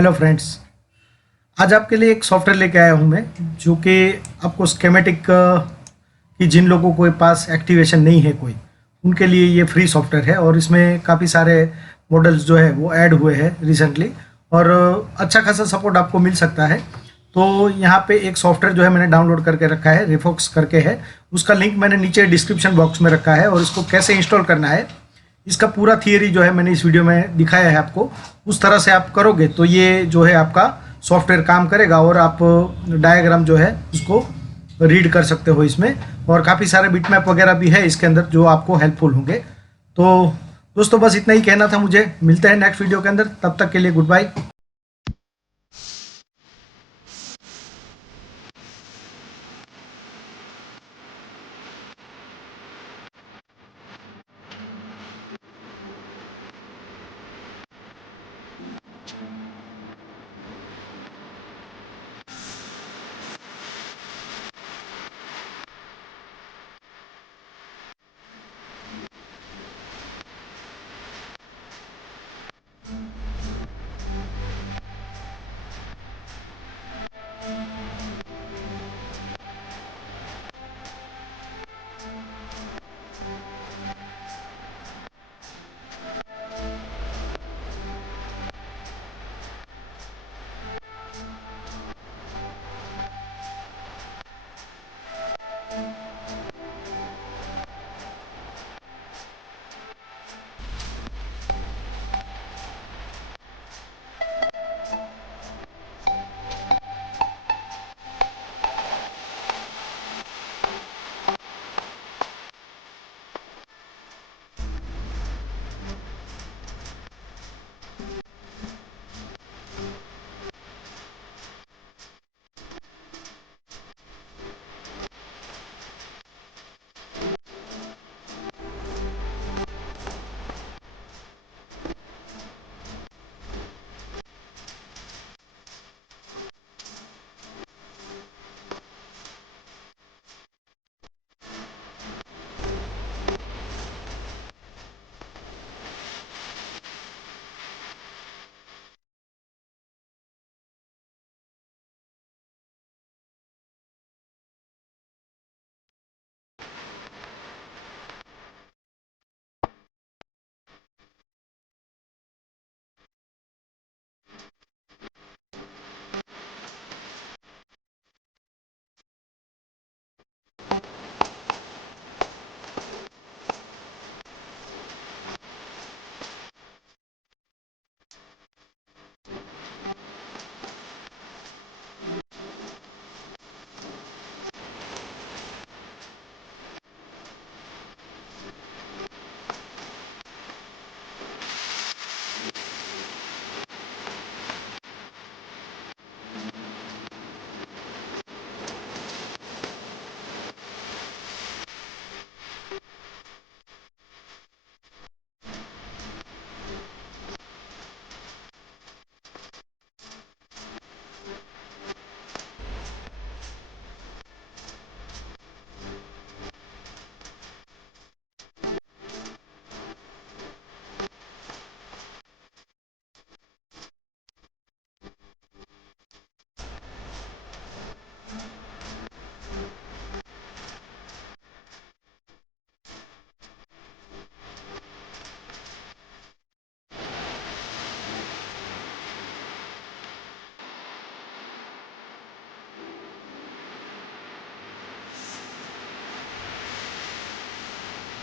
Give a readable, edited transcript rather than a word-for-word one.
Hello friends, आज आपके लिए एक सॉफ्टवेयर लेके आया हूँ मैं, जो कि आपको स्केमेटिक की जिन लोगों के पास एक्टिवेशन नहीं है कोई, उनके लिए ये फ्री सॉफ्टवेयर है। और इसमें काफ़ी सारे मॉडल्स जो है वो ऐड हुए हैं रिसेंटली, और अच्छा खासा सपोर्ट आपको मिल सकता है। तो यहाँ पे एक सॉफ्टवेयर जो है मैंने डाउनलोड करके रखा है, रिफॉक्स करके है। उसका लिंक मैंने नीचे डिस्क्रिप्शन बॉक्स में रखा है, और इसको कैसे इंस्टॉल करना है इसका पूरा थियरी जो है मैंने इस वीडियो में दिखाया है आपको। उस तरह से आप करोगे तो ये जो है आपका सॉफ्टवेयर काम करेगा, और आप डायग्राम जो है उसको रीड कर सकते हो इसमें। और काफ़ी सारे बिटमैप वगैरह भी है इसके अंदर जो आपको हेल्पफुल होंगे। तो दोस्तों, बस इतना ही कहना था मुझे। मिलते हैं नेक्स्ट वीडियो के अंदर, तब तक के लिए गुड बाय।